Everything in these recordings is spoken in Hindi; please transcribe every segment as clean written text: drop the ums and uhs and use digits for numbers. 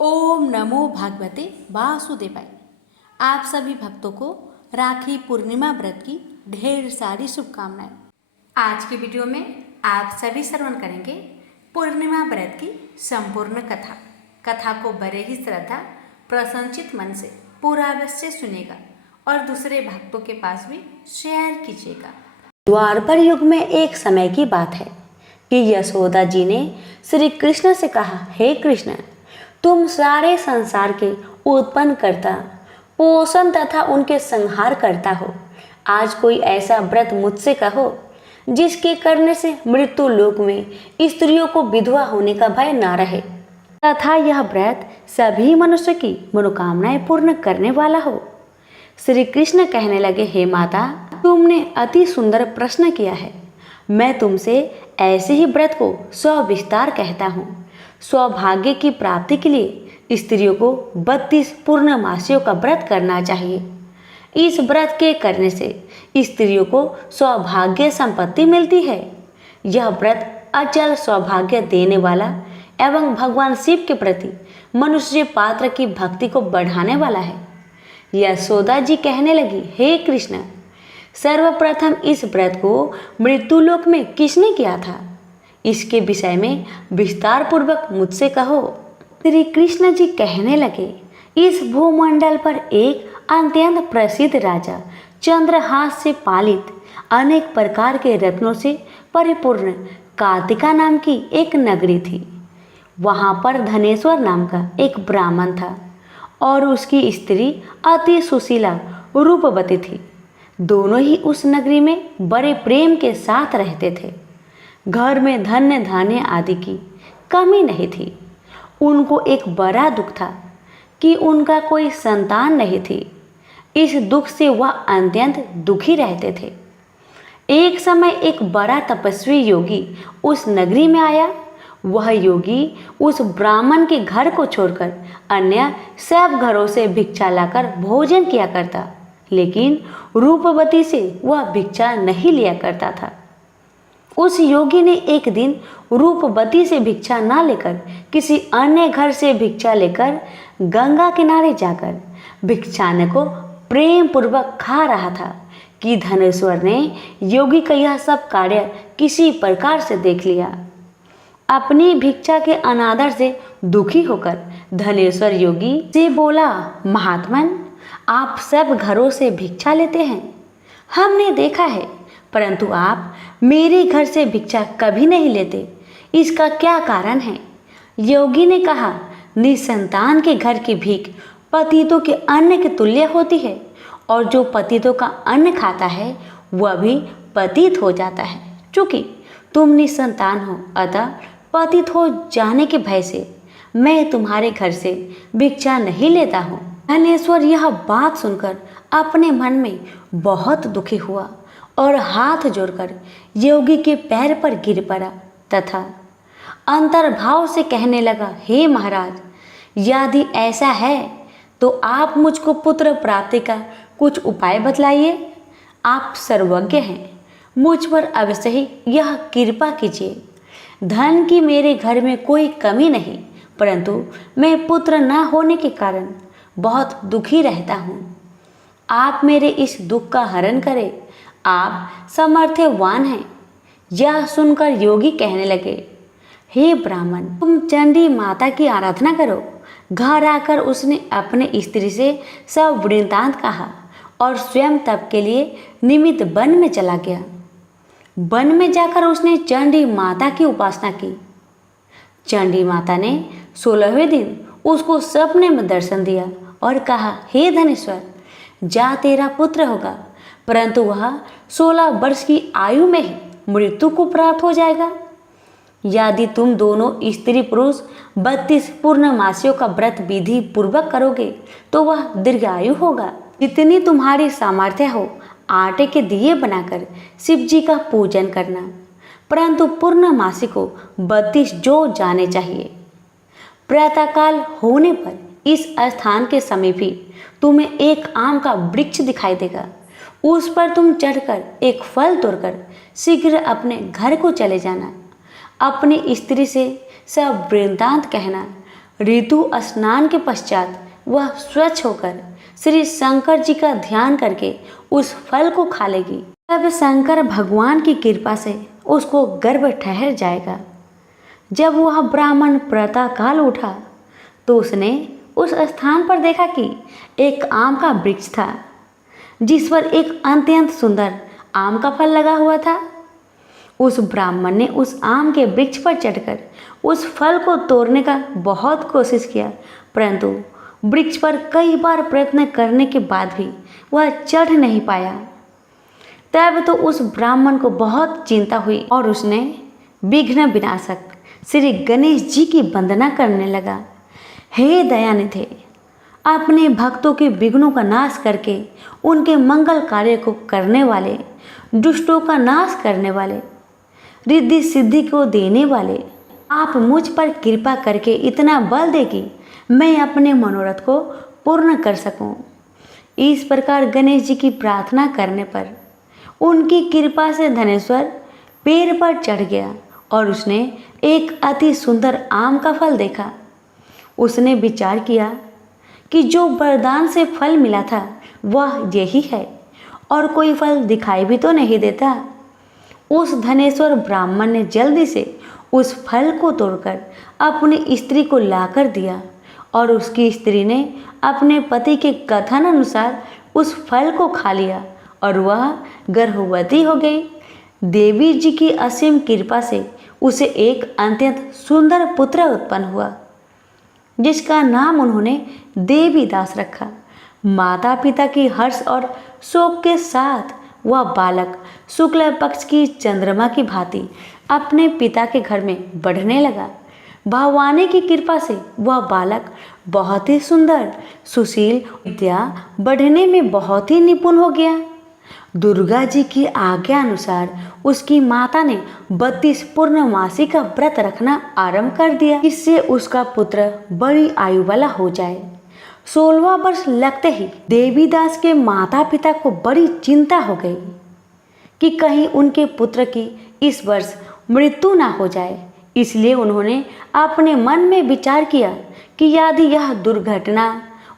ओम नमो भगवते वासुदेवाय। आप सभी भक्तों को राखी पूर्णिमा व्रत की ढेर सारी शुभकामनाएं। आज की वीडियो में आप सभी श्रवण करेंगे पूर्णिमा व्रत की संपूर्ण कथा। कथा को बड़े ही श्रद्धा प्रसन्नचित मन से पूरा अवश्य सुनेगा और दूसरे भक्तों के पास भी शेयर कीजिएगा। द्वापर युग में एक समय की बात है कि यशोदा जी ने श्री कृष्ण से कहा, हे कृष्ण, तुम सारे संसार के उत्पन्न करता, पोषण तथा उनके संहार करता हो। आज कोई ऐसा व्रत मुझसे कहो जिसके करने से मृत्यु लोक में स्त्रियों को विधवा होने का भय न रहे तथा यह व्रत सभी मनुष्य की मनोकामनाएं पूर्ण करने वाला हो। श्री कृष्ण कहने लगे, हे माता, तुमने अति सुंदर प्रश्न किया है। मैं तुमसे ऐसे ही व्रत को सविस्तार कहता हूँ। सौभाग्य की प्राप्ति के लिए स्त्रियों को 32 पूर्णमासियों का व्रत करना चाहिए। इस व्रत के करने से स्त्रियों को सौभाग्य संपत्ति मिलती है। यह व्रत अचल सौभाग्य देने वाला एवं भगवान शिव के प्रति मनुष्य पात्र की भक्ति को बढ़ाने वाला है। यशोदा जी कहने लगी, हे कृष्ण, सर्वप्रथम इस व्रत को मृत्युलोक में किसने किया था? इसके विषय में विस्तार पूर्वक मुझसे कहो। श्री कृष्ण जी कहने लगे, इस भूमंडल पर एक अत्यंत प्रसिद्ध राजा चंद्रहास से पालित अनेक प्रकार के रत्नों से परिपूर्ण कार्तिका नाम की एक नगरी थी। वहाँ पर धनेश्वर नाम का एक ब्राह्मण था और उसकी स्त्री अति सुशीला रूपवती थी। दोनों ही उस नगरी में बड़े प्रेम के साथ रहते थे। घर में धन्य धान्य आदि की कमी नहीं थी। उनको एक बड़ा दुख था कि उनका कोई संतान नहीं थी। इस दुख से वह अत्यंत दुखी रहते थे। एक समय एक बड़ा तपस्वी योगी उस नगरी में आया। वह योगी उस ब्राह्मण के घर को छोड़कर अन्य सब घरों से भिक्षा लाकर भोजन किया करता, लेकिन रूपवती से वह भिक्षा नहीं लिया करता था। उस योगी ने एक दिन रूपवती से भिक्षा न लेकर किसी अन्य घर से भिक्षा लेकर गंगा किनारे जाकर भिक्षान्न को प्रेम पूर्वक खा रहा था कि धनेश्वर ने योगी का यह सब कार्य किसी प्रकार से देख लिया। अपनी भिक्षा के अनादर से दुखी होकर धनेश्वर योगी से बोला, महात्मन, आप सब घरों से भिक्षा लेते हैं, हमने देखा है, परंतु आप मेरे घर से भिक्षा कभी नहीं लेते। इसका क्या कारण है? योगी ने कहा, निसंतान के घर की भीख पतितों के अन्न के तुल्य होती है और जो पतितों का अन्न खाता है वह भी पतित हो जाता है। चूँकि तुम निसंतान हो, अतः पतित हो जाने के भय से मैं तुम्हारे घर से भिक्षा नहीं लेता हूँ। धनेश्वर यह बात सुनकर अपने मन में बहुत दुखी हुआ और हाथ जोड़कर योगी के पैर पर गिर पड़ा तथा अंतर्भाव से कहने लगा, हे महाराज, यदि ऐसा है तो आप मुझको पुत्र प्राप्ति का कुछ उपाय बतलाइए। आप सर्वज्ञ हैं, मुझ पर अवश्य ही यह कृपा कीजिए। धन की मेरे घर में कोई कमी नहीं, परंतु मैं पुत्र न होने के कारण बहुत दुखी रहता हूँ। आप मेरे इस दुख का हरण करें, आप सामर्थ्यवान हैं। यह सुनकर योगी कहने लगे, हे ब्राह्मण, तुम चंडी माता की आराधना करो। घर आकर उसने अपने स्त्री से सब वृत्तांत कहा और स्वयं तप के लिए निमित्त वन में चला गया। वन में जाकर उसने चंडी माता की उपासना की। चंडी माता ने 16वें दिन उसको सपने में दर्शन दिया और कहा, हे धनेश्वर, जा तेरा पुत्र होगा, परंतु वह 16 वर्ष की आयु में ही मृत्यु को प्राप्त हो जाएगा। यदि तुम दोनों स्त्री पुरुष 32 पूर्णमासियों का व्रत विधि पूर्वक करोगे तो वह दीर्घायु होगा। जितनी तुम्हारी सामर्थ्य हो, आटे के दिए बनाकर शिव जी का पूजन करना, परंतु पूर्णमासी को 32 जो जाने चाहिए। प्रातःकाल होने पर इस स्थान के समीप ही तुम्हें एक आम का वृक्ष दिखाई देगा। उस पर तुम चढ़कर एक फल तोड़कर शीघ्र अपने घर को चले जाना। अपनी स्त्री से सब वृत्तांत कहना। ऋतु स्नान के पश्चात वह स्वच्छ होकर श्री शंकर जी का ध्यान करके उस फल को खा लेगी। तब शंकर भगवान की कृपा से उसको गर्भ ठहर जाएगा। जब वह ब्राह्मण प्रातःकाल उठा तो उसने उस स्थान पर देखा कि एक आम का वृक्ष था जिस पर एक अत्यंत सुंदर आम का फल लगा हुआ था। उस ब्राह्मण ने उस आम के वृक्ष पर चढ़कर उस फल को तोड़ने का बहुत कोशिश किया, परंतु वृक्ष पर कई बार प्रयत्न करने के बाद भी वह चढ़ नहीं पाया। तब तो उस ब्राह्मण को बहुत चिंता हुई और उसने विघ्न विनाशक श्री गणेश जी की वंदना करने लगा। हे दयानिधे, अपने भक्तों के विघ्नों का नाश करके उनके मंगल कार्य को करने वाले, दुष्टों का नाश करने वाले, रिद्धि सिद्धि को देने वाले, आप मुझ पर कृपा करके इतना बल दे कि मैं अपने मनोरथ को पूर्ण कर सकूं। इस प्रकार गणेश जी की प्रार्थना करने पर उनकी कृपा से धनेश्वर पेड़ पर चढ़ गया और उसने एक अति सुंदर आम का फल देखा। उसने विचार किया कि जो वरदान से फल मिला था वह यही है और कोई फल दिखाई भी तो नहीं देता। उस धनेश्वर ब्राह्मण ने जल्दी से उस फल को तोड़कर अपनी स्त्री को लाकर दिया और उसकी स्त्री ने अपने पति के कथन अनुसार उस फल को खा लिया और वह गर्भवती हो गई। देवी जी की असीम कृपा से उसे एक अत्यंत सुंदर पुत्र उत्पन्न हुआ जिसका नाम उन्होंने देवीदास रखा। माता पिता की हर्ष और शोक के साथ वह बालक शुक्ल पक्ष की चंद्रमा की भांति अपने पिता के घर में बढ़ने लगा। भगवान की कृपा से वह बालक बहुत ही सुंदर, सुशील, विद्या बढ़ने में बहुत ही निपुण हो गया। दुर्गा जी की आज्ञा अनुसार उसकी माता ने 32 पूर्णमासी का व्रत रखना आरंभ कर दिया, इससे उसका पुत्र बड़ी आयु वाला हो जाए। 16वां वर्ष लगते ही देवीदास के माता पिता को बड़ी चिंता हो गई कि कहीं उनके पुत्र की इस वर्ष मृत्यु ना हो जाए। इसलिए उन्होंने अपने मन में विचार किया कि यदि यह दुर्घटना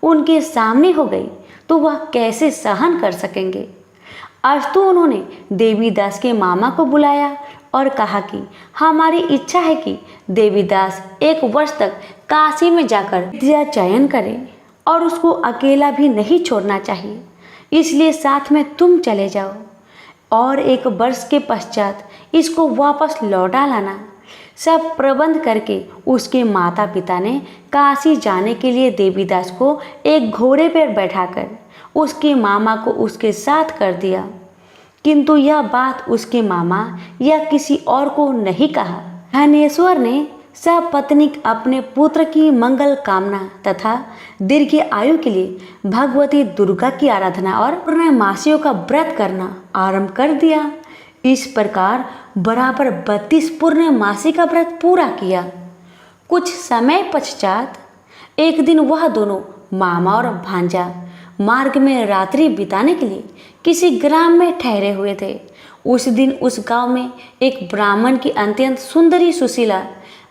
उनके सामने हो गई तो वह कैसे सहन कर सकेंगे। अस्तु उन्होंने देवीदास के मामा को बुलाया और कहा कि हमारी इच्छा है कि देवीदास 1 वर्ष तक काशी में जाकर विद्या चयन करे और उसको अकेला भी नहीं छोड़ना चाहिए, इसलिए साथ में तुम चले जाओ और 1 वर्ष के पश्चात इसको वापस लौटा लाना। सब प्रबंध करके उसके माता पिता ने काशी जाने के लिए देवीदास को एक घोड़े पर बैठाकर उसके मामा को उसके साथ कर दिया, किंतु यह बात उसके मामा या किसी और को नहीं कहा। धनेश्वर ने सपत्नीक अपने पुत्र की मंगल कामना तथा दीर्घ आयु के लिए भगवती दुर्गा की आराधना और पूर्णमासियों का व्रत करना आरंभ कर दिया। इस प्रकार बराबर 32 पूर्णमासी का व्रत पूरा किया। कुछ समय पश्चात एक दिन वह दोनों मामा और भांजा मार्ग में रात्रि बिताने के लिए किसी ग्राम में ठहरे हुए थे। उस दिन उस गांव में एक ब्राह्मण की अत्यंत सुंदरी, सुशीला,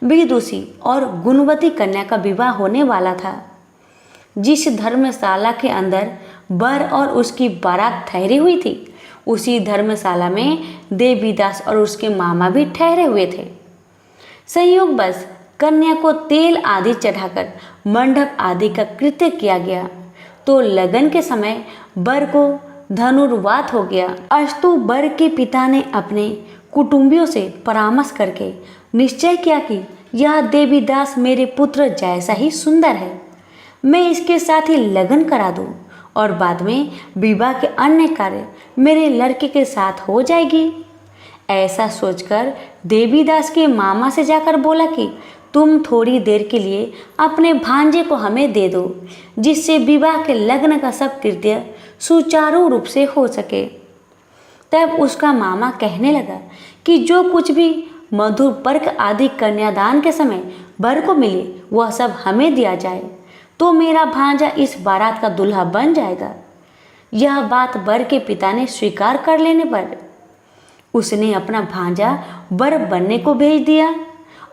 विदुषी और गुणवती कन्या का विवाह होने वाला था। जिस धर्मशाला के अंदर वर और उसकी बारात ठहरी हुई थी, उसी धर्मशाला में देवीदास और उसके मामा भी ठहरे हुए थे। संयोगवश कन्या को तेल आदि चढ़ाकर मंडप आदि का कृत्य किया गया तो लगन के समय वर को धनुर्वात हो गया। अस्तु वर के पिता ने अपने कुटुंबियों से परामर्श करके निश्चय किया कि यह देवीदास मेरे पुत्र जैसा ही सुंदर है, मैं इसके साथ ही लगन करा दूं और बाद में विवाह के अन्य कार्य मेरे लड़के के साथ हो जाएगी। ऐसा सोचकर देवीदास के मामा से जाकर बोला कि तुम थोड़ी देर के लिए अपने भांजे को हमें दे दो, जिससे विवाह के लग्न का सब कृत्य सुचारू रूप से हो सके। तब उसका मामा कहने लगा कि जो कुछ भी मधुर पर्क आदि कन्यादान के समय वर को मिले वह सब हमें दिया जाए, तो मेरा भांजा इस बारात का दूल्हा बन जाएगा। यह बात वर के पिता ने स्वीकार कर लेने पर उसने अपना भांजा वर बनने को भेज दिया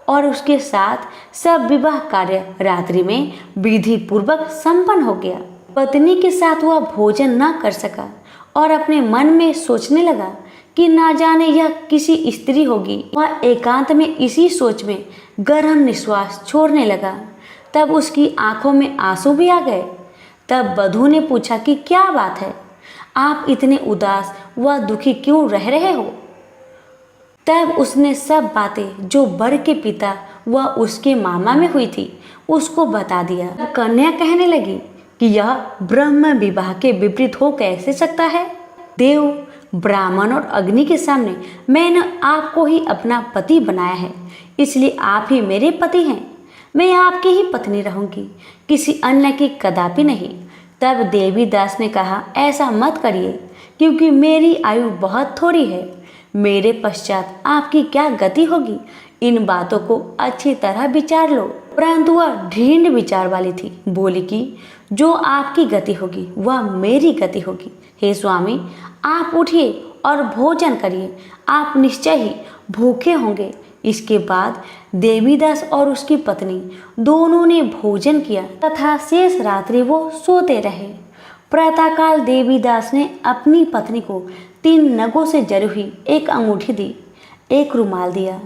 और उसके साथ सब विवाह कार्य रात्रि में विधि पूर्वक संपन्न हो गया। पत्नी के साथ वह भोजन न कर सका और अपने मन में सोचने लगा कि ना जाने यह किसी स्त्री होगी। वह एकांत में इसी सोच में गहरा निश्वास छोड़ने लगा। तब उसकी आंखों में आंसू भी आ गए। तब वधू ने पूछा कि क्या बात है, आप इतने उदास व दुखी क्यों रह रहे हो? तब उसने सब बातें जो वर के पिता व उसके मामा में हुई थी उसको बता दिया। कन्या कहने लगी कि यह ब्रह्म विवाह के विपरीत हो कैसे सकता है? देव, ब्राह्मण और अग्नि के सामने मैंने आपको ही अपना पति बनाया है, इसलिए आप ही मेरे पति हैं। मैं आपकी ही पत्नी रहूंगी, किसी अन्य की कदापि नहीं। तब देवीदास ने कहा, ऐसा मत करिए, क्योंकि मेरी आयु बहुत थोड़ी है। मेरे पश्चात आपकी क्या गति होगी, इन बातों को अच्छी तरह विचार लो। परंतु वह ढीठ विचार वाली थी। बोली कि जो आपकी गति होगी वह मेरी गति होगी। हे स्वामी, आप उठिए और भोजन करिए, आप निश्चय ही भूखे होंगे। इसके बाद देवीदास और उसकी पत्नी दोनों ने भोजन किया तथा शेष रात्रि वो सोते रहे। प्रातःकाल देवीदास ने अपनी पत्नी को 3 नगों से जरी हुई एक अंगूठी दी, एक रुमाल दिया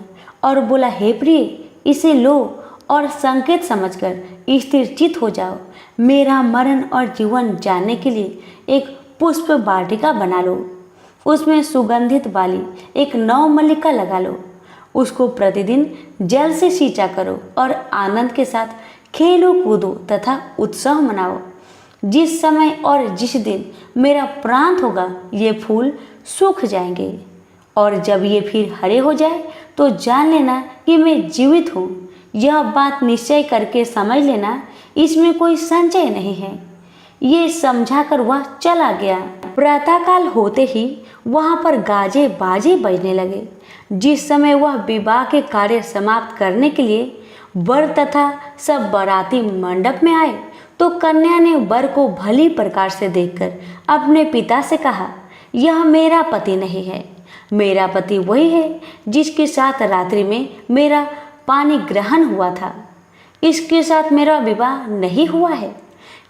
और बोला, हे प्रिय, इसे लो और संकेत समझकर स्थिरचित हो जाओ। मेरा मरण और जीवन जानने के लिए एक पुष्प वाटिका बना लो, उसमें सुगंधित वाली एक नवमल्लिका लगा लो। उसको प्रतिदिन जल से सींचा करो और आनंद के साथ खेलो कूदो तथा उत्सव मनाओ। जिस समय और जिस दिन मेरा प्रांत होगा ये फूल सूख जाएंगे, और जब ये फिर हरे हो जाए तो जान लेना कि मैं जीवित हूँ। यह बात निश्चय करके समझ लेना, इसमें कोई संशय नहीं है। ये समझाकर वह चला गया। प्रातःकाल होते ही वहां पर गाजे बाजे बजने लगे। जिस समय वह विवाह के कार्य समाप्त करने के लिए वर तथा सब बाराती मंडप में आए तो कन्या ने वर को भली प्रकार से देखकर अपने पिता से कहा, यह मेरा पति नहीं है। मेरा पति वही है जिसके साथ रात्रि में मेरा पानी ग्रहण हुआ था। इसके साथ मेरा विवाह नहीं हुआ है।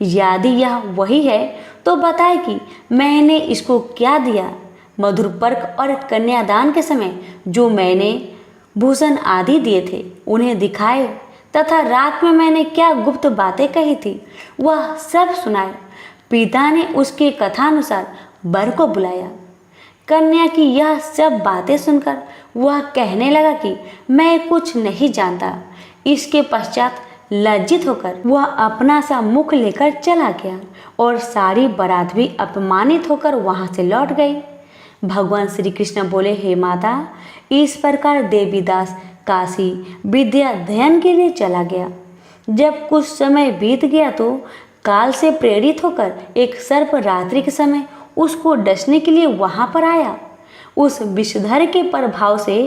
यदि यह वही है तो बताए कि मैंने इसको क्या दिया। मधुर पर्क और कन्यादान के समय जो मैंने भूषण आदि दिए थे उन्हें दिखाए तथा रात में मैंने क्या गुप्त बातें कही थी वह सब सुनाए। पिता ने उसके कथानुसार वर को बुलाया। कन्या की यह सब बातें सुनकर वह कहने लगा कि मैं कुछ नहीं जानता। इसके पश्चात लज्जित होकर वह अपना सा मुख लेकर चला गया और सारी बारात भी अपमानित होकर वहां से लौट गई। भगवान श्री कृष्ण बोले, हे माता, इस प्रकार देवीदास काशी विद्या अध्ययन के लिए चला गया। जब कुछ समय बीत गया तो काल से प्रेरित होकर एक सर्प रात्रि के समय उसको डसने के लिए वहां पर आया। उस विषधर के प्रभाव से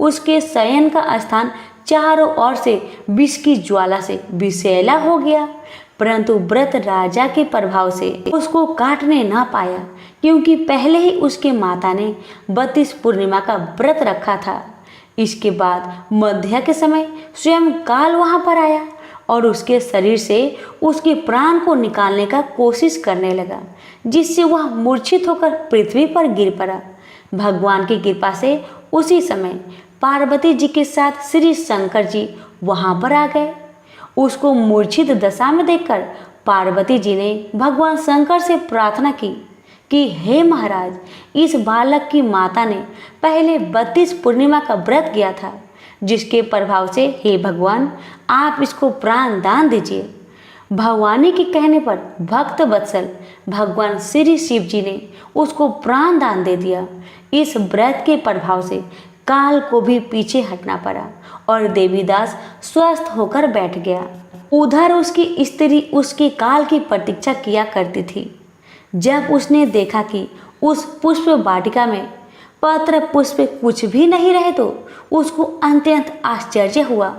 उसके शयन का स्थान चारों ओर से विष की ज्वाला से विषैला हो गया, परंतु व्रत राजा के प्रभाव से उसको काटने ना पाया, क्योंकि पहले ही उसके माता ने 32 पूर्णिमा का व्रत रखा था। इसके बाद मध्या के समय स्वयं काल वहां पर आया और उसके शरीर से उसके प्राण को निकालने का कोशिश करने लगा, जिससे वह मूर्छित होकर पृथ्वी पर गिर पड़ा। भगवान की कृपा से उसी समय पार्वती जी के साथ श्री शंकर जी वहां पर आ गए। उसको मूर्छित दशा में देखकर पार्वती जी ने भगवान शंकर से प्रार्थना की कि हे महाराज, इस बालक की माता ने पहले 32 पूर्णिमा का व्रत किया था, जिसके प्रभाव से हे भगवान आप इसको प्राण दान दीजिए। भवानी के कहने पर भक्त वत्सल भगवान श्री शिव जी ने उसको प्राण दान दे दिया। इस व्रत के प्रभाव से काल को भी पीछे हटना पड़ा और देवीदास स्वस्थ होकर बैठ गया। उधर उसकी स्त्री उसके काल की प्रतीक्षा किया करती थी। जब उसने देखा कि उस पुष्प वाटिका में पत्र पुष्प कुछ भी नहीं रहे तो उसको अत्यंत आश्चर्य हुआ,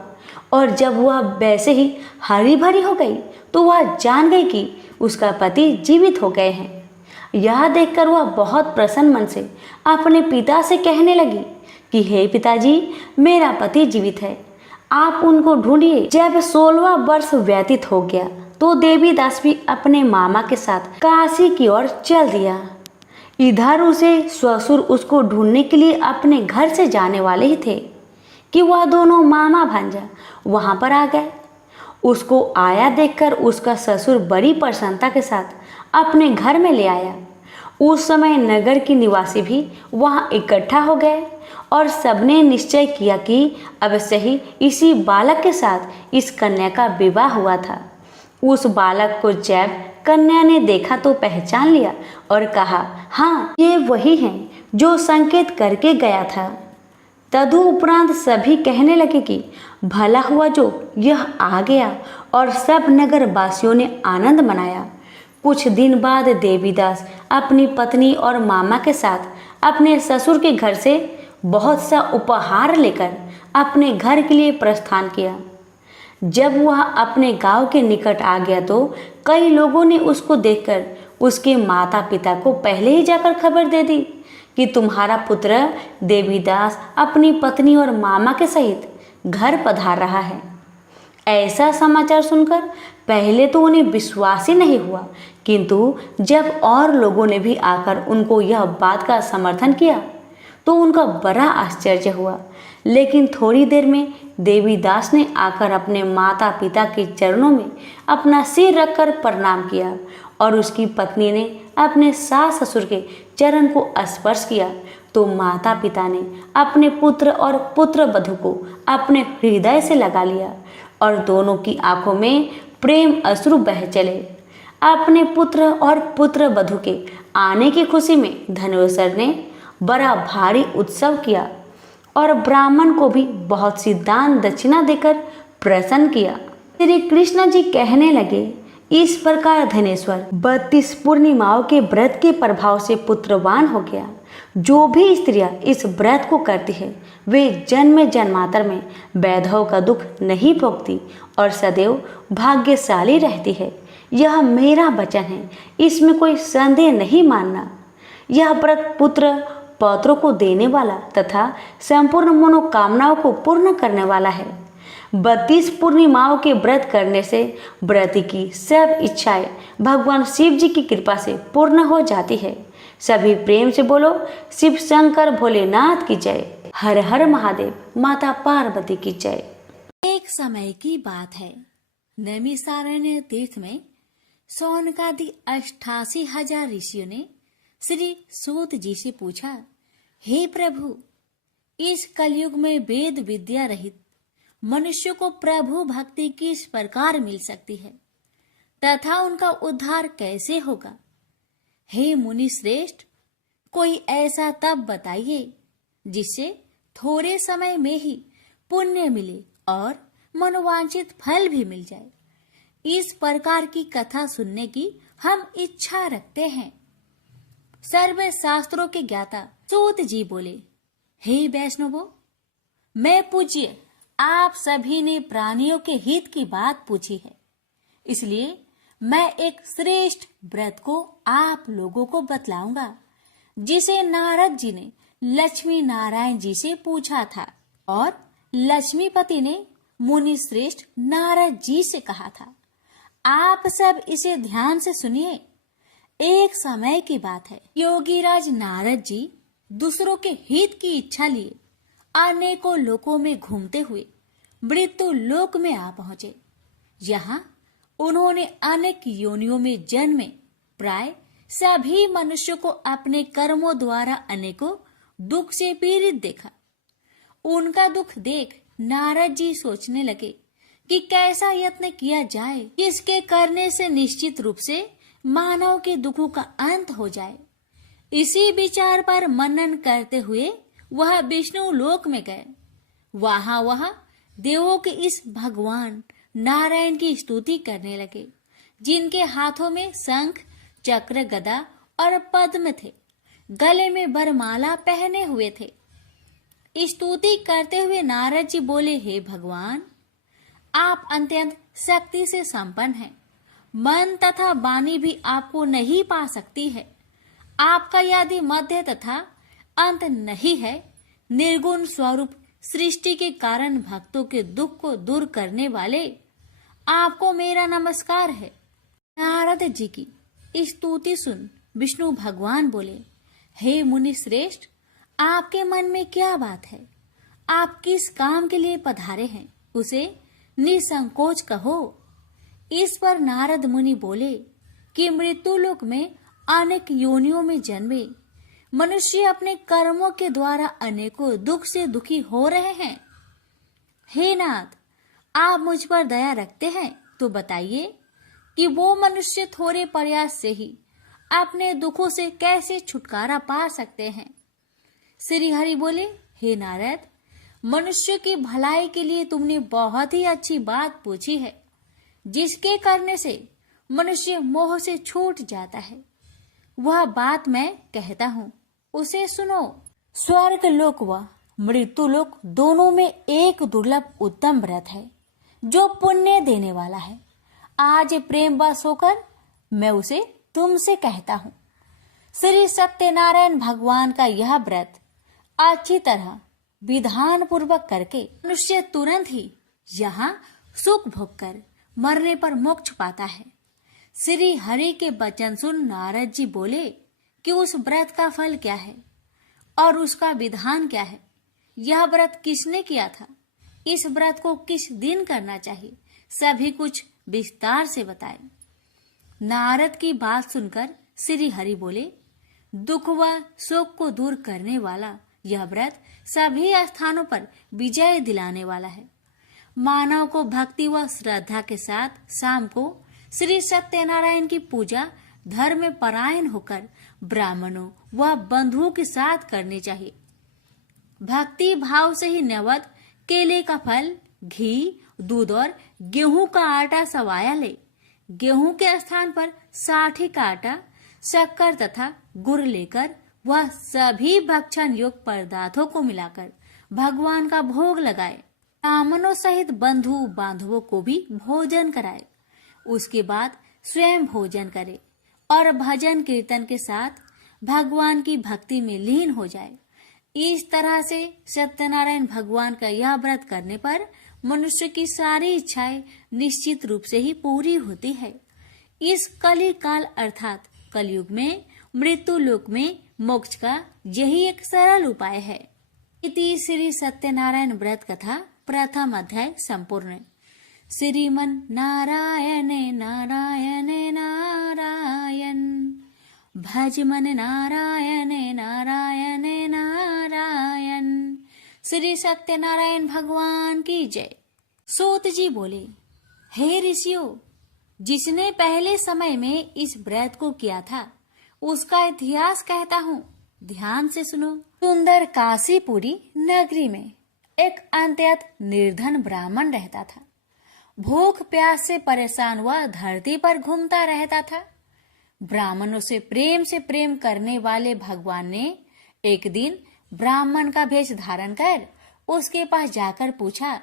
और जब वह वैसे ही हरी भरी हो गई तो वह जान गई कि उसका पति जीवित हो गए हैं। यह देखकर वह बहुत प्रसन्न मन से अपने पिता से कहने लगी कि हे पिताजी, मेरा पति जीवित है, आप उनको ढूंढिए। जब 16वां वर्ष व्यतीत हो गया तो देवीदास भी अपने मामा के साथ काशी की ओर चल दिया। इधर उसे ससुर उसको ढूंढने के लिए अपने घर से जाने वाले ही थे कि वह दोनों मामा भांजा वहां पर आ गए। उसको आया देखकर उसका ससुर बड़ी प्रसन्नता के साथ अपने घर में ले आया। उस समय नगर के निवासी भी वहां इकट्ठा हो गए और सबने निश्चय किया कि अवश्य ही इसी बालक के साथ इस कन्या का विवाह हुआ था। उस बालक को जब कन्या ने देखा तो पहचान लिया और कहा, हाँ, ये वही है जो संकेत करके गया था। तदुपरांत सभी कहने लगे कि भला हुआ जो यह आ गया, और सब नगर वासियों ने आनंद मनाया। कुछ दिन बाद देवीदास अपनी पत्नी और मामा के साथ अपने ससुर के घर से बहुत सा उपहार लेकर अपने घर के लिए प्रस्थान किया। जब वह अपने गांव के निकट आ गया तो कई लोगों ने उसको देखकर उसके माता पिता को पहले ही जाकर खबर दे दी कि तुम्हारा पुत्र देवीदास अपनी पत्नी और मामा के सहित घर पधार रहा है। ऐसा समाचार सुनकर पहले तो उन्हें विश्वास ही नहीं हुआ, किंतु जब और लोगों ने भी आकर उनको यह बात का समर्थन किया तो उनका बड़ा आश्चर्य हुआ। लेकिन थोड़ी देर में देवीदास ने आकर अपने माता पिता के चरणों में अपना सिर रखकर प्रणाम किया और उसकी पत्नी ने अपने सास ससुर के चरण को स्पर्श किया तो माता पिता ने अपने पुत्र और पुत्र वधू को अपने हृदय से लगा लिया और दोनों की आंखों में प्रेम अश्रु बह चले। अपने पुत्र और पुत्र वधू के आने की खुशी में धनेश्वर ने बड़ा भारी उत्सव किया और ब्राह्मण को भी बहुत सी दान दक्षिणा देकर प्रसन्न किया। श्री कृष्ण जी कहने लगे, इस प्रकार धनेश्वर 32 पूर्णिमाओं के व्रत के प्रभाव से पुत्रवान हो गया। जो भी स्त्रियां इस व्रत को करती है वे जन्म जन्मांतर में वैधव का दुख नहीं भोगती और सदैव भाग्यशाली रहती है। यह मेरा वचन है, इसमें कोई संदेह नहीं मानना। यह व्रत पुत्र पौत्रों को देने वाला तथा संपूर्ण मनोकामनाओं को पूर्ण करने वाला है। 32 पूर्णिमाओं के व्रत करने से व्रती की सब इच्छाएं भगवान शिव जी की कृपा से पूर्ण हो जाती है। सभी प्रेम से बोलो, शिव शंकर भोलेनाथ की जय। हर हर महादेव, माता पार्वती की जय। एक समय की बात है, नैमिषारण्य तीर्थ में सौनकादि 88,000 ऋषियों ने श्री सूत जी से पूछा, हे प्रभु, इस कलयुग में वेद विद्या रहित मनुष्य को प्रभु भक्ति किस प्रकार मिल सकती है तथा उनका उद्धार कैसे होगा? हे मुनि श्रेष्ठ, कोई ऐसा तप बताइए जिससे थोड़े समय में ही पुण्य मिले और मनोवांछित फल भी मिल जाए। इस प्रकार की कथा सुनने की हम इच्छा रखते हैं। सर्व शास्त्रों के ज्ञाता सूत जी बोले, हे वैष्णवों, मैं पूज्य आप सभी ने प्राणियों के हित की बात पूछी है, इसलिए मैं एक श्रेष्ठ व्रत को आप लोगों को बतलाऊंगा जिसे नारद जी ने लक्ष्मी नारायण जी से पूछा था और लक्ष्मीपति ने मुनि श्रेष्ठ नारद जी से कहा था। आप सब इसे ध्यान से सुनिए। एक समय की बात है, योगीराज नारद जी दूसरों के हित की इच्छा लिए अनेकों लोकों में घूमते हुए मृत्यु लोक में आ पहुंचे। यहाँ उन्होंने अनेक योनियों में जन्मे प्राय सभी मनुष्यों को अपने कर्मों द्वारा अनेकों दुख से पीड़ित देखा। उनका दुख देख नारद जी सोचने लगे कि कैसा यत्न किया जाए इसके करने से निश्चित रूप से मानव के दुखों का अंत हो जाए। इसी विचार पर मनन करते हुए वह विष्णु लोक में गए। वह देवों के इस भगवान नारायण की स्तुति करने लगे, जिनके हाथों में शंख चक्र गदा और पद्म थे, गले में वरमाला पहने हुए थे। स्तुति करते हुए नारद जी बोले, हे भगवान, आप अत्यंत शक्ति से संपन्न हैं। मन तथा वाणी भी आपको नहीं पा सकती है। आपका यदि मध्य तथा अंत नहीं है, निर्गुण स्वरूप सृष्टि के कारण भक्तों के दुख को दूर करने वाले, आपको मेरा नमस्कार है। नारद जी की स्तुति सुन विष्णु भगवान बोले, हे मुनि श्रेष्ठ, आपके मन में क्या बात है? आप किस काम के लिए पधारे हैं, उसे निसंकोच कहो। इस पर नारद मुनि बोले कि मृत्युलोक में अनेक योनियों में जन्मे मनुष्य अपने कर्मों के द्वारा अनेकों दुख से दुखी हो रहे हैं। हे नाथ, आप मुझ पर दया रखते हैं तो बताइए कि वो मनुष्य थोड़े प्रयास से ही अपने दुखों से कैसे छुटकारा पा सकते हैं। श्री हरि बोले, हे नारद, मनुष्य की भलाई के लिए तुमने बहुत ही अच्छी बात पूछी है, जिसके करने से मनुष्य मोह से छूट जाता है। वह बात मैं कहता हूँ, उसे सुनो। स्वर्ग लोक व मृत्यु लोक दोनों में एक दुर्लभ उत्तम व्रत है जो पुण्य देने वाला है। आज प्रेम वश होकर मैं उसे तुमसे कहता हूँ। श्री सत्यनारायण भगवान का यह व्रत अच्छी तरह विधान पूर्वक करके मनुष्य तुरंत ही यहाँ सुख भोग कर मरने पर मोक्ष पाता है। श्री हरि के वचन सुन नारद जी बोले कि उस व्रत का फल क्या है और उसका विधान क्या है। यह व्रत किसने किया था, इस व्रत को किस दिन करना चाहिए, सभी कुछ विस्तार से बताए। नारद की बात सुनकर श्री हरि बोले, दुख व शोक को दूर करने वाला यह व्रत सभी स्थानों पर विजय दिलाने वाला है। मानव को भक्ति व श्रद्धा के साथ शाम को श्री सत्यनारायण की पूजा धर्म परायण होकर ब्राह्मणों व बंधुओं के साथ करनी चाहिए। भक्ति भाव से ही नैवेद्य केले का फल, घी, दूध और गेहूं का आटा सवाया ले। गेहूं के स्थान पर साठी का आटा, शक्कर तथा गुड़ लेकर वह सभी भक्षण योग्य पदार्थों को मिलाकर भगवान का भोग लगाए। ब्राह्मणों सहित बंधु बांधवों को भी भोजन कराए। उसके बाद स्वयं भोजन करे और भजन कीर्तन के साथ भगवान की भक्ति में लीन हो जाए। इस तरह से सत्यनारायण भगवान का यह व्रत करने पर मनुष्य की सारी इच्छाएं निश्चित रूप से ही पूरी होती है। इस कली काल अर्थात कलयुग में मृत्यु लोक में मोक्ष का यही एक सरल उपाय है। इति श्री सत्यनारायण व्रत कथा प्रथम अध्याय संपूर्ण। श्रीमन नारायण नारायण नारायण, भज मन नारायण नारायण नारायण। श्री सत्यनारायण भगवान की जय। सूत जी बोले, हे ऋषियों, जिसने पहले समय में इस व्रत को किया था उसका इतिहास कहता हूँ, ध्यान से सुनो। सुंदर काशीपुरी नगरी में एक अत्यंत निर्धन ब्राह्मण रहता था। भूख प्यास से परेशान हुआ धरती पर घूमता रहता था। ब्राह्मणों से प्रेम करने वाले भगवान ने एक दिन ब्राह्मण का भेष धारण कर उसके पास जाकर पूछा,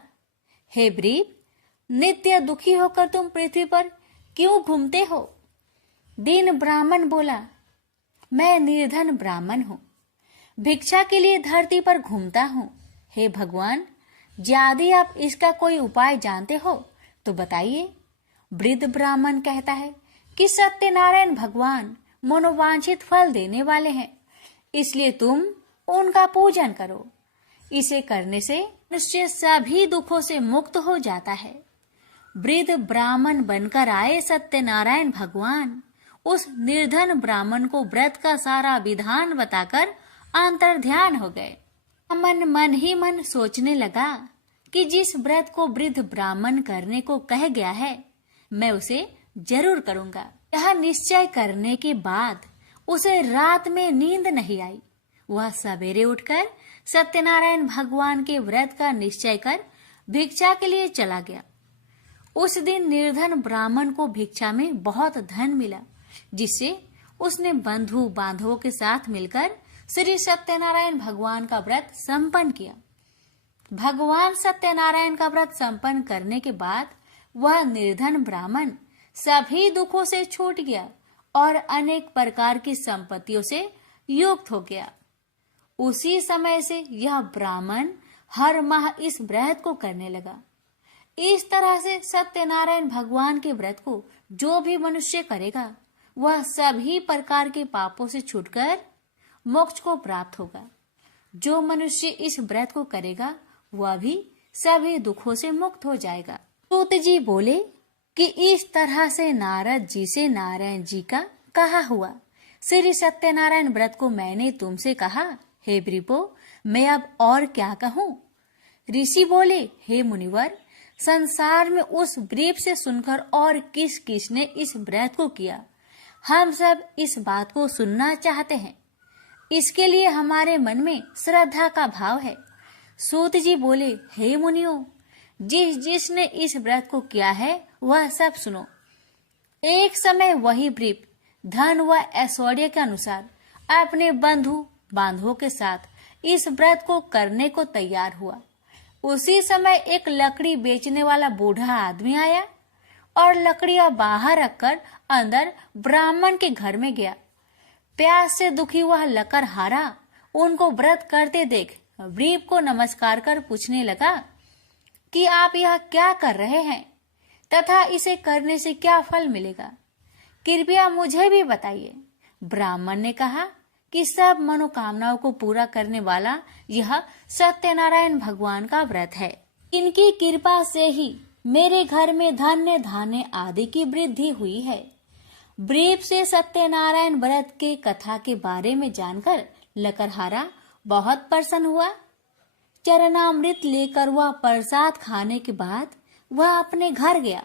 हे ब्रीप, नित्य दुखी होकर तुम पृथ्वी पर क्यों घूमते हो? दीन ब्राह्मण बोला, मैं निर्धन ब्राह्मण हूँ, भिक्षा के लिए धरती पर घूमता हूँ। हे भगवान, यदि आप इसका कोई उपाय जानते हो तो बताइए। वृद्ध ब्राह्मण कहता है कि सत्यनारायण भगवान मनोवांछित फल देने वाले हैं, इसलिए तुम उनका पूजन करो। इसे करने से मनुष्य सभी दुखों से मुक्त हो जाता है। वृद्ध ब्राह्मण बनकर आए सत्यनारायण भगवान उस निर्धन ब्राह्मण को व्रत का सारा विधान बताकर अंतर्ध्यान हो गए। मन ही मन सोचने लगा कि जिस व्रत को वृद्ध ब्राह्मण करने को कह गया है मैं उसे जरूर करूंगा। यह निश्चय करने के बाद उसे रात में नींद नहीं आई। वह सवेरे उठकर सत्यनारायण भगवान के व्रत का निश्चय कर भिक्षा के लिए चला गया। उस दिन निर्धन ब्राह्मण को भिक्षा में बहुत धन मिला, जिससे उसने बंधु बांधवों के साथ मिलकर श्री सत्यनारायण भगवान का व्रत संपन्न किया। भगवान सत्यनारायण का व्रत संपन्न करने के बाद वह निर्धन ब्राह्मण सभी दुखों से छूट गया और अनेक प्रकार की संपत्तियों से युक्त हो गया। उसी समय से यह ब्राह्मण हर माह इस व्रत को करने लगा। इस तरह से सत्यनारायण भगवान के व्रत को जो भी मनुष्य करेगा वह सभी प्रकार के पापों से छूटकर मोक्ष को प्राप्त होगा। जो मनुष्य इस व्रत को करेगा वह भी सभी दुखों से मुक्त हो जाएगा। सूत जी बोले कि इस तरह से नारद जी से नारायण जी का कहा हुआ श्री सत्यनारायण व्रत को मैंने तुमसे कहा, हे वृपो, मैं अब और क्या कहूँ। ऋषि बोले, हे मुनिवर, संसार में उस व्रीप से सुनकर और किस किस ने इस व्रत को किया, हम सब इस बात को सुनना चाहते हैं। इसके लिए हमारे मन में श्रद्धा का भाव है। सूत जी बोले, हे मुनियों, जिसने इस व्रत को किया है वह सब सुनो। एक समय वही व्रीप धन व ऐश्वर्य के अनुसार अपने बंधु बांधवों के साथ इस व्रत को करने को तैयार हुआ। उसी समय एक लकड़ी बेचने वाला बूढ़ा आदमी आया और लकड़ियां बाहर रखकर अंदर ब्राह्मण के घर में गया। प्यास से दुखी वह लकड़हारा उनको व्रत करते देख व्रीप को नमस्कार कर पूछने लगा कि आप यह क्या कर रहे हैं तथा इसे करने से क्या फल मिलेगा, कृपया मुझे भी बताइए। ब्राह्मण ने कहा कि सब मनोकामनाओं को पूरा करने वाला यह सत्यनारायण भगवान का व्रत है। इनकी कृपा से ही मेरे घर में धन्य धान्य आदि की वृद्धि हुई है। व्रीप से सत्यनारायण व्रत के कथा के बारे में जानकर लकड़हारा बहुत प्रसन्न हुआ। चरणामृत लेकर वह प्रसाद खाने के बाद वह अपने घर गया।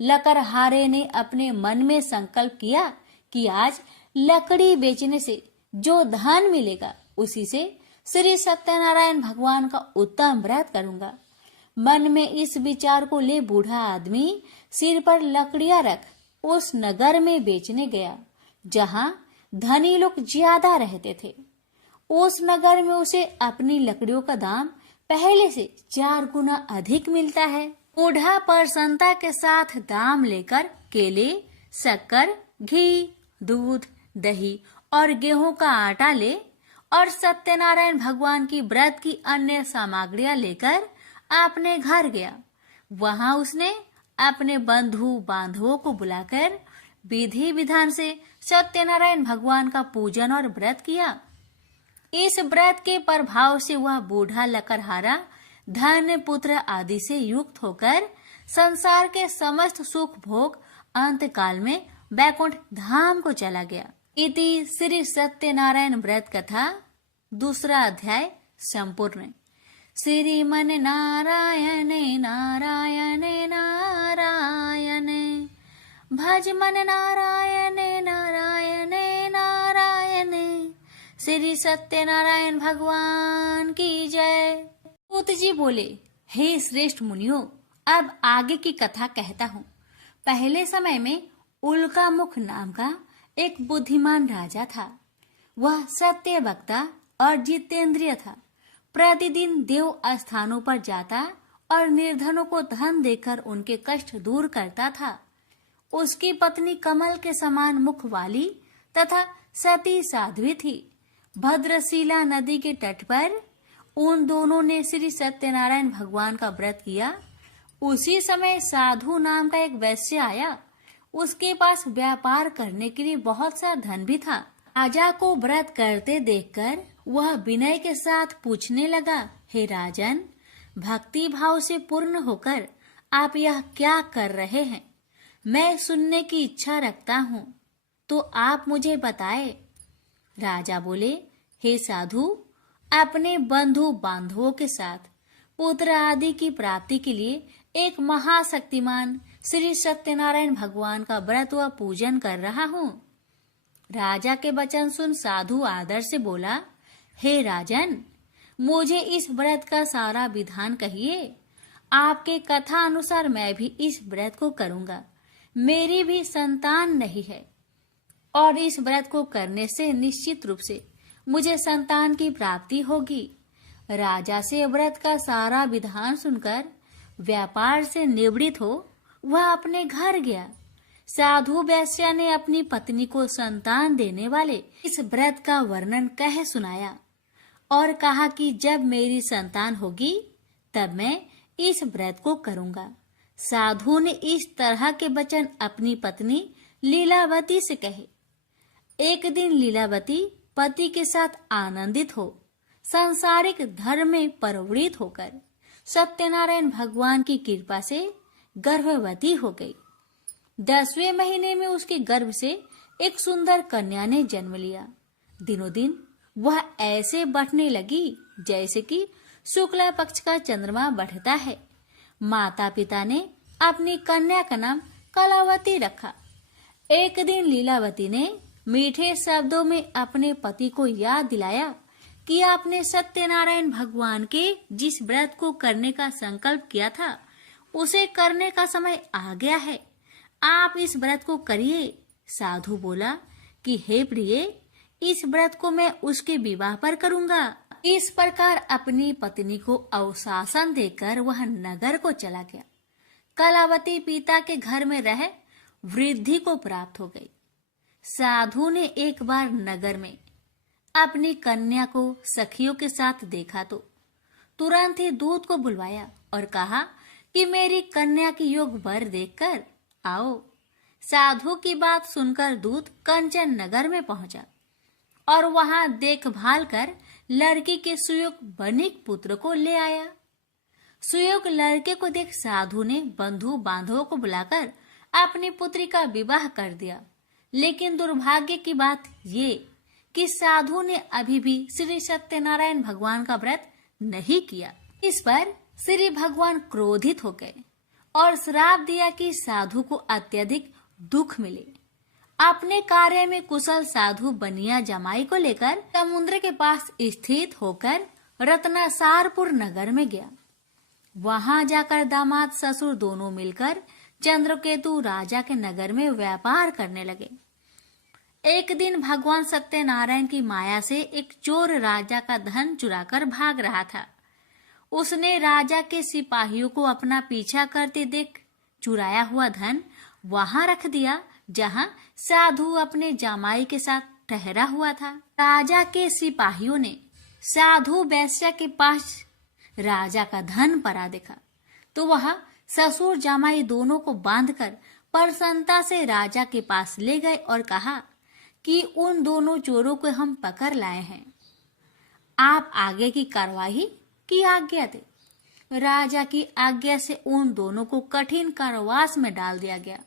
लकड़हारे ने अपने मन में संकल्प किया कि आज लकड़ी बेचने से जो धन मिलेगा उसी से श्री सत्यनारायण भगवान का उत्तम व्रत करूंगा। मन में इस विचार को ले बूढ़ा आदमी सिर पर लकड़ियां रख उस नगर में बेचने गया जहां धनी लोग ज्यादा रहते थे। उस नगर में उसे अपनी लकड़ियों का दाम पहले से 4 गुना अधिक मिलता है। बूढ़ा प्रसन्नता के साथ दाम लेकर केले, शक्कर, घी, दूध, दही और गेहूं का आटा ले और सत्यनारायण भगवान की व्रत की अन्य सामग्रियां लेकर अपने घर गया। वहां उसने अपने बंधु बांधवों को बुलाकर विधि विधान से सत्यनारायण भगवान का पूजन और व्रत किया। इस व्रत के प्रभाव से वह बूढ़ा लकड़हारा धन पुत्र आदि से युक्त होकर संसार के समस्त सुख भोग अंत काल में बैकुंठ धाम को चला गया। इति श्री सत्यनारायण व्रत कथा 2 अध्याय संपूर्ण। श्रीमन नारायण नारायण नारायण भज मन नारायण नारायण नारायण। श्री सत्यनारायण भगवान की जय। सूत जी बोले, हे श्रेष्ठ मुनियों, अब आगे की कथा कहता हूँ। पहले समय में उल्कामुख नाम का एक बुद्धिमान राजा था। वह सत्य वक्ता और जितेंद्रिय था। प्रतिदिन देव स्थानों पर जाता और निर्धनों को धन देकर उनके कष्ट दूर करता था। उसकी पत्नी कमल के समान मुख वाली तथा सती साध्वी थी। भद्रशिला नदी के तट पर उन दोनों ने श्री सत्यनारायण भगवान का व्रत किया। उसी समय साधु नाम का एक वैश्य आया। उसके पास व्यापार करने के लिए बहुत सा धन भी था। राजा को व्रत करते देखकर वह विनय के साथ पूछने लगा, हे राजन, भक्ति भाव से पूर्ण होकर आप यह क्या कर रहे हैं? मैं सुनने की इच्छा रखता हूँ, तो आप मुझे बताए। राजा बोले, हे साधु, अपने बंधु बांधवों के साथ पुत्र आदि की प्राप्ति के लिए एक महाशक्तिमान श्री सत्यनारायण भगवान का व्रत व पूजन कर रहा हूँ। राजा के वचन सुन साधु आदर से बोला, हे राजन, मुझे इस व्रत का सारा विधान कहिए। आपके कथा अनुसार मैं भी इस व्रत को करूंगा। मेरी भी संतान नहीं है और इस व्रत को करने से निश्चित रूप से मुझे संतान की प्राप्ति होगी। राजा से व्रत का सारा विधान सुनकर व्यापार से निवृत्त हो वह अपने घर गया। साधु वैश्य ने अपनी पत्नी को संतान देने वाले इस व्रत का वर्णन कह सुनाया और कहा कि जब मेरी संतान होगी तब मैं इस व्रत को करूंगा। साधु ने इस तरह के वचन अपनी पत्नी लीलावती से कहे। एक दिन लीलावती पति के साथ आनंदित हो सांसारिक धर्म में प्रवृत्त होकर सत्यनारायण भगवान की कृपा से गर्भवती हो गई। 10वें महीने में उसके गर्भ से एक सुंदर कन्या ने जन्म लिया। दिनों दिन वह ऐसे बढ़ने लगी जैसे कि शुक्ला पक्ष का चंद्रमा बढ़ता है। माता पिता ने अपनी कन्या का नाम कलावती रखा। एक दिन लीलावती ने मीठे शब्दों में अपने पति को याद दिलाया कि आपने सत्यनारायण भगवान के जिस व्रत को करने का संकल्प किया था उसे करने का समय आ गया है, आप इस व्रत को करिए। साधु बोला कि हे प्रिय, इस व्रत को मैं उसके विवाह पर करूंगा। इस प्रकार अपनी पत्नी को अवशासन देकर वह नगर को चला गया। कलावती पिता के घर में रह वृद्धि को प्राप्त हो गई। साधु ने एक बार नगर में अपनी कन्या को सखियों के साथ देखा तो तुरंत ही दूत को बुलवाया और कहा कि मेरी कन्या की योग वर देखकर आओ। साधु की बात सुनकर दूत कंचन नगर में पहुंचा और वहां देखभाल कर लड़की के सुयोग बनिक पुत्र को ले आया। सुयोग लड़के को देख साधु ने बंधु बांधवों को बुलाकर अपनी पुत्री का विवाह कर दिया। लेकिन दुर्भाग्य की बात ये कि साधु ने अभी भी श्री सत्यनारायण भगवान का व्रत नहीं किया। इस पर श्री भगवान क्रोधित हो गए और श्राप दिया कि साधु को अत्यधिक दुख मिले। अपने कार्य में कुशल साधु बनिया जमाई को लेकर समुद्र के पास स्थित होकर रत्नासारपुर नगर में गया। वहां जाकर दामाद ससुर दोनों मिलकर चंद्रकेतु राजा के नगर में व्यापार करने लगे। एक दिन भगवान सत्यनारायण की माया से एक चोर राजा का धन चुराकर भाग रहा था। उसने राजा के सिपाहियों को अपना पीछा करते देख चुराया हुआ धन वहां रख दिया जहां साधु अपने जमाई के साथ ठहरा हुआ था। राजा के सिपाहियों ने साधु वैश्या के पास राजा का धन पड़ा देखा तो वह ससुर जमाई दोनों को बांधकर प्रसन्नता से राजा के पास ले गए और कहा कि उन दोनों चोरों को हम पकड़ लाए हैं, आप आगे की कार्रवाई की आज्ञा दे। राजा की आज्ञा से उन दोनों को कठिन कारावास में डाल दिया गया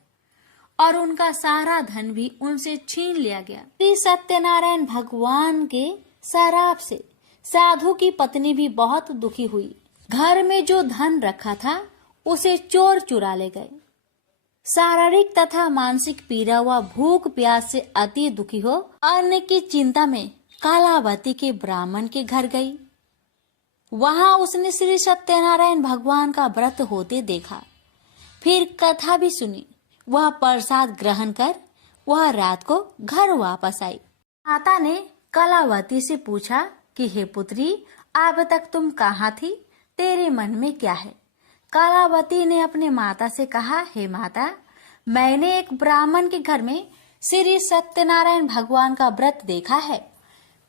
और उनका सारा धन भी उनसे छीन लिया गया। श्री सत्यनारायण भगवान के शराप से साधु की पत्नी भी बहुत दुखी हुई। घर में जो धन रखा था उसे चोर चुरा ले गए। शारीरिक तथा मानसिक पीड़ा व भूख प्यास से अति दुखी हो अन्न की चिंता में कालावती के ब्राह्मण के घर गई। वहां उसने श्री सत्यनारायण भगवान का व्रत होते देखा। फिर कथा भी सुनी। वह प्रसाद ग्रहण कर वह रात को घर वापस आई। माता ने कलावती से पूछा कि हे पुत्री, अब तक तुम कहाँ थी, तेरे मन में क्या है? कलावती ने अपने माता से कहा, हे माता, मैंने एक ब्राह्मण के घर में श्री सत्यनारायण भगवान का व्रत देखा है।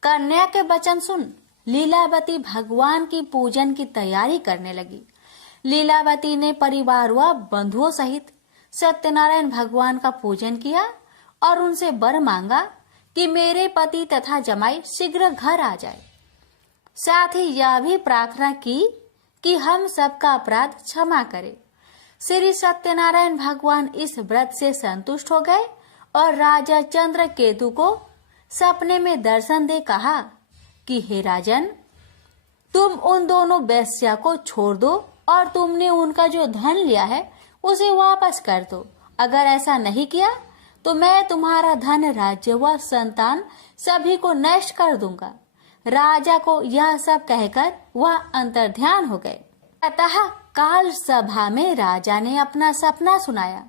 कन्या के वचन सुन लीलावती भगवान की पूजन की तैयारी करने लगी। लीलावती ने परिवार व बंधुओं सहित सत्यनारायण भगवान का पूजन किया और उनसे वर मांगा कि मेरे पति तथा जमाई शीघ्र घर आ जाए। साथ ही यह भी प्रार्थना की कि हम सबका अपराध क्षमा करे। श्री सत्यनारायण भगवान इस व्रत से संतुष्ट हो गए और राजा चंद्रकेतु को सपने में दर्शन दे कहा कि हे राजन, तुम उन दोनों वेश्या को छोड़ दो और तुमने उनका जो धन लिया है उसे वापस कर दो। अगर ऐसा नहीं किया तो मैं तुम्हारा धन, राज्य व संतान सभी को नष्ट कर दूंगा। राजा को यह सब कहकर वह अंतर्ध्यान हो गए। अतः काल सभा में राजा ने अपना सपना सुनाया।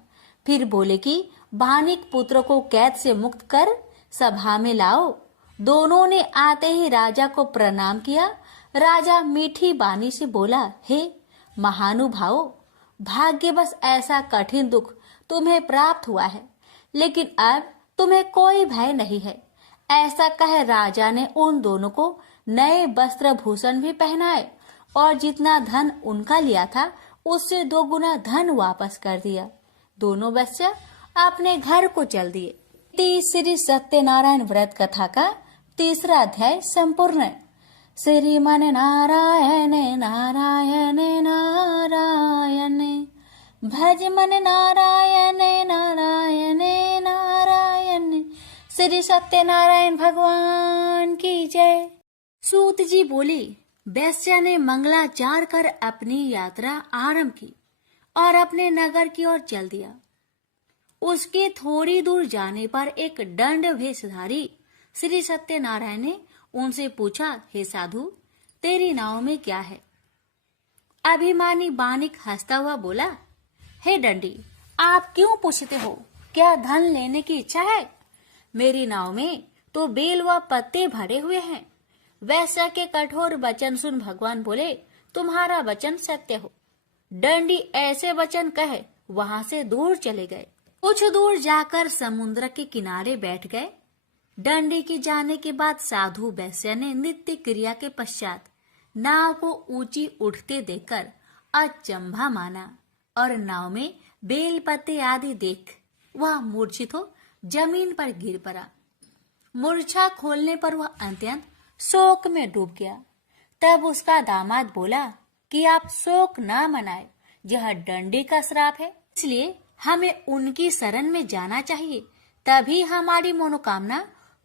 फिर बोले कि बानिक पुत्र को कैद से मुक्त कर सभा में लाओ। दोनों ने आते ही राजा को प्रणाम किया। राजा मीठी बानी से बोला, हे महानुभावों, भाग्यवश ऐसा कठिन दुख तुम्हें प्राप्त हुआ है, लेकिन अब तुम्हें कोई भय नहीं है। ऐसा कह राजा ने उन दोनों को नए वस्त्र भूषण भी पहनाए और जितना धन उनका लिया था उससे 2 गुना धन वापस कर दिया। दोनों वैश्य अपने घर को चल दिए। श्री सत्यनारायण व्रत कथा का 3रा अध्याय संपूर्ण है। श्रीमन नारायण नारायण नारायण भज मन नारायण नारायण नारायण। श्री सत्यनारायण भगवान की जय। सूत जी बोले, वैश्य ने मंगलाचार कर अपनी यात्रा आरंभ की और अपने नगर की ओर चल दिया। उसके थोड़ी दूर जाने पर एक दंड वेशधारी श्री सत्यनारायण ने उनसे पूछा, हे साधु, तेरी नाव में क्या है? अभिमानी बानिक हंसता हुआ बोला, हे दंडी, आप क्यों पूछते हो? क्या धन लेने की इच्छा है? मेरी नाव में तो बेल व पत्ते भरे हुए हैं। वैश्य के कठोर वचन सुन भगवान बोले, तुम्हारा वचन सत्य हो। दंडी ऐसे वचन कहे वहां से दूर चले गए। कुछ दूर जाकर समुद्र के किनारे बैठ गए। दंडी के जाने के बाद साधु वैश्य ने नित्य क्रिया के पश्चात नाव को ऊंची उठते देखकर अचंभा माना और नाव में बेल पत्ते आदि देख वह मूर्छित हो जमीन पर गिर पड़ा। मूर्छा खोलने पर वह अत्यंत शोक में डूब गया। तब उसका दामाद बोला कि आप शोक न मनाए, यह दंडी का श्राप है, इसलिए हमें उनकी शरण में जाना चाहिए, तभी हमारी मनोकामना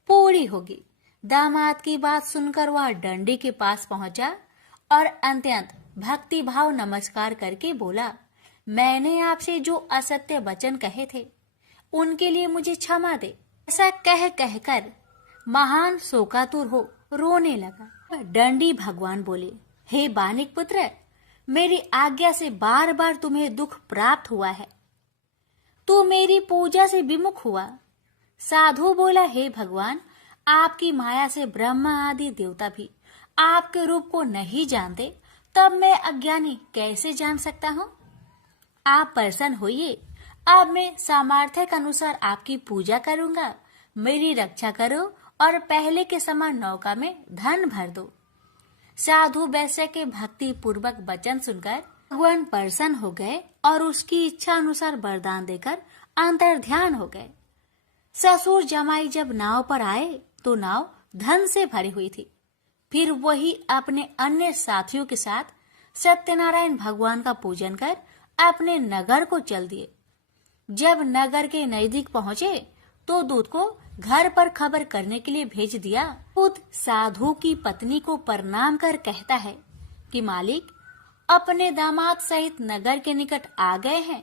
पूरी होगी। दामाद की बात सुनकर वह दंडी के पास पहुंचा और अत्यंत भक्ति भाव नमस्कार करके बोला, मैंने आपसे जो असत्य वचन कहे थे उनके लिए मुझे क्षमा दे। ऐसा कहकर महान शोकातुर हो रोने लगा। दंडी भगवान बोले, हे बानिक पुत्र, मेरी आज्ञा से बार बार तुम्हें दुख प्राप्त हुआ है, तू मेरी पूजा से विमुख हुआ। साधु बोला, हे भगवान, आपकी माया से ब्रह्मा आदि देवता भी आपके रूप को नहीं जानते, तब मैं अज्ञानी कैसे जान सकता हूँ? आप प्रसन्न होइए, अब मैं सामर्थ्य के अनुसार आपकी पूजा करूंगा। मेरी रक्षा करो और पहले के समान नौका में धन भर दो। साधु वैश्य के भक्ति पूर्वक वचन सुनकर भगवान प्रसन्न हो गए और उसकी इच्छा अनुसार वरदान देकर अंतर ध्यान हो गए। ससुर जमाई जब नाव पर आए तो नाव धन से भरी हुई थी। फिर वही अपने अन्य साथियों के साथ सत्यनारायण भगवान का पूजन कर अपने नगर को चल दिए। जब नगर के नजदीक पहुंचे तो दूत को घर पर खबर करने के लिए भेज दिया। दूत साधु की पत्नी को प्रणाम कर कहता है कि मालिक अपने दामाद सहित नगर के निकट आ गए हैं।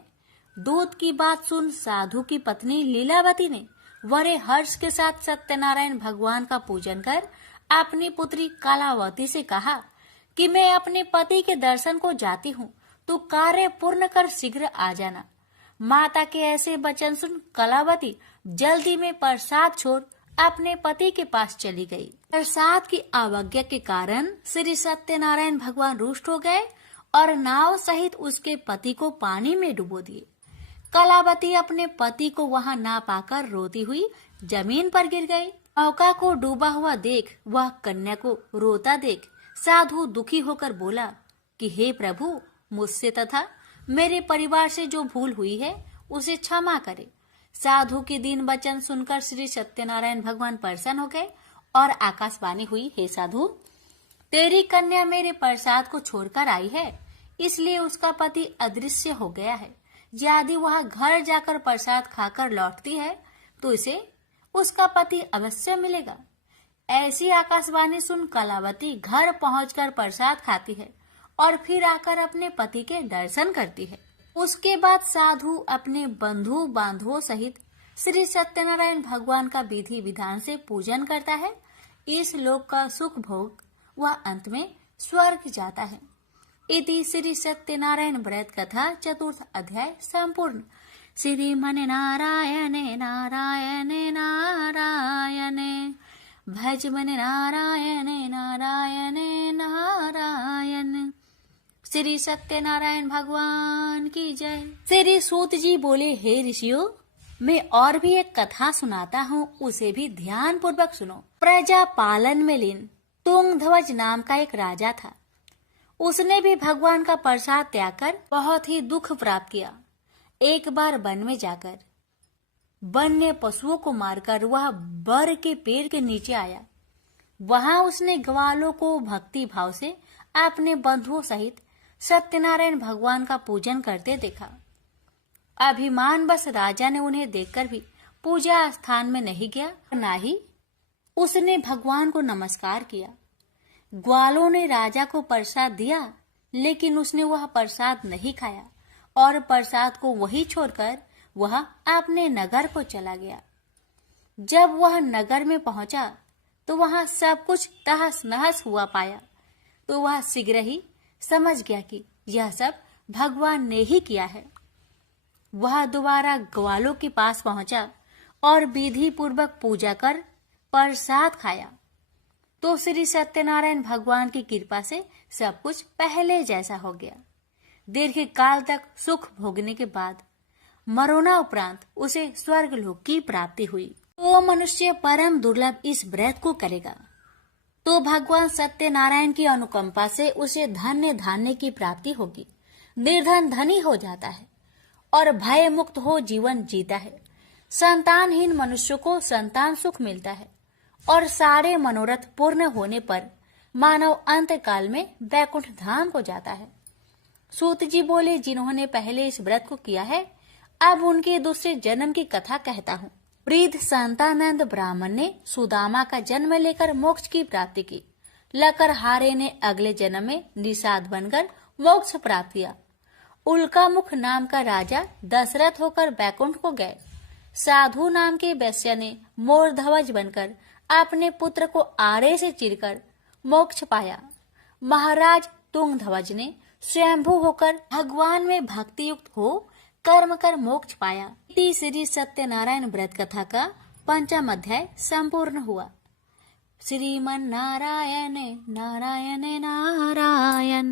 दूत की बात सुन साधु की पत्नी लीलावती ने बड़े हर्ष के साथ सत्यनारायण भगवान का पूजन कर अपनी पुत्री कलावती से कहा कि मैं अपने पति के दर्शन को जाती हूँ, तो कार्य पूर्ण कर शीघ्र आ जाना। माता के ऐसे वचन सुन कलावती जल्दी में प्रसाद छोड़ अपने पति के पास चली गई। प्रसाद की अवज्ञा के कारण श्री सत्यनारायण भगवान रुष्ट हो गए और नाव सहित उसके पति को पानी में डुबो दिए। कलावती अपने पति को वहां ना पाकर रोती हुई जमीन पर गिर गई। नौका को डूबा हुआ देख वह कन्या को रोता देख साधु दुखी होकर बोला कि हे प्रभु, मुझसे तथा मेरे परिवार से जो भूल हुई है उसे क्षमा करे। साधु के दीन वचन सुनकर श्री सत्यनारायण भगवान प्रसन्न हो गए और आकाशवाणी हुई, हे साधु, तेरी कन्या मेरे प्रसाद को छोड़कर आई है, इसलिए उसका पति अदृश्य हो गया है। यदि वह घर जाकर प्रसाद खाकर लौटती है तो इसे उसका पति अवश्य मिलेगा। ऐसी आकाशवाणी सुन कलावती घर पहुंचकर प्रसाद खाती है और फिर आकर अपने पति के दर्शन करती है। उसके बाद साधु अपने बंधु बांधवों सहित श्री सत्यनारायण भगवान का विधि विधान से पूजन करता है। इस लोक का सुख भोग वह अंत में स्वर्ग जाता है। इति श्री सत्यनारायण व्रत कथा 4th अध्याय संपूर्ण। श्रीमन नारायण नारायण नारायण भज मन नारायण नारायण नारायण। श्री सत्यनारायण भगवान की जय। श्री सूत जी बोले, हे ऋषियों, मैं और भी एक कथा सुनाता हूँ, उसे भी ध्यान पूर्वक सुनो। प्रजा पालन में लीन तुंगध्वज नाम का एक राजा था। उसने भी भगवान का प्रसाद त्याग कर बहुत ही दुख प्राप्त किया। एक बार वन में जाकर वन्य पशुओं को मारकर वह बर के पेड़ के नीचे आया। वहां उसने ग्वालों को भक्ति भाव से अपने बंधुओं सहित सत्यनारायण भगवान का पूजन करते देखा। अभिमान बस राजा ने उन्हें देखकर भी पूजा स्थान में नहीं गया, ना ही उसने भगवान को नमस्कार किया। ग्वालों ने राजा को प्रसाद दिया, लेकिन उसने वह प्रसाद नहीं खाया और प्रसाद को वही छोड़कर वह अपने नगर को चला गया। जब वह नगर में पहुंचा तो वहां सब कुछ तहस नहस हुआ पाया, तो वह शीघ्र ही समझ गया कि यह सब भगवान ने ही किया है। वह दोबारा ग्वालों के पास पहुंचा और विधि पूर्वक पूजा कर प्रसाद खाया, तो श्री सत्यनारायण भगवान की कृपा से सब कुछ पहले जैसा हो गया। दीर्घ काल तक सुख भोगने के बाद मरोना उपरांत उसे स्वर्ग लोक की प्राप्ति हुई। तो मनुष्य परम दुर्लभ इस व्रत को करेगा तो भगवान सत्यनारायण की अनुकंपा से उसे धन्य धान्य की प्राप्ति होगी। निर्धन धनी हो जाता है और भय मुक्त हो जीवन जीता है। संतानहीन मनुष्य को संतान सुख मिलता है और सारे मनोरथ पूर्ण होने पर मानव अंत काल में वैकुंठ धाम को जाता है। सूत जी बोले, जिन्होंने पहले इस व्रत को किया है, अब उनके दूसरे जन्म की कथा कहता हूँ। वृद्ध संतानंद ब्राह्मण ने सुदामा का जन्म लेकर मोक्ष की प्राप्ति की। लकरहारे ने अगले जन्म में निषाद बनकर मोक्ष प्राप्त किया। उल्कामुख नाम का राजा दशरथ होकर बैकुंठ को गए। साधु नाम के वैश्य ने मोरध्वज बनकर अपने पुत्र को आरे से चीरकर मोक्ष पाया। महाराज तुंगध्वज ने स्वयंभू होकर भगवान में भक्ति युक्त हो कर्म कर मोक्ष पाया। श्री सत्यनारायण व्रत कथा का 5वां अध्याय संपूर्ण हुआ। श्रीमन नारायण नारायण नारायण,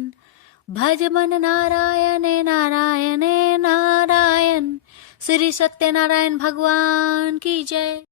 भज मन नारायण नारायण नारायण। श्री सत्यनारायण भगवान की जय।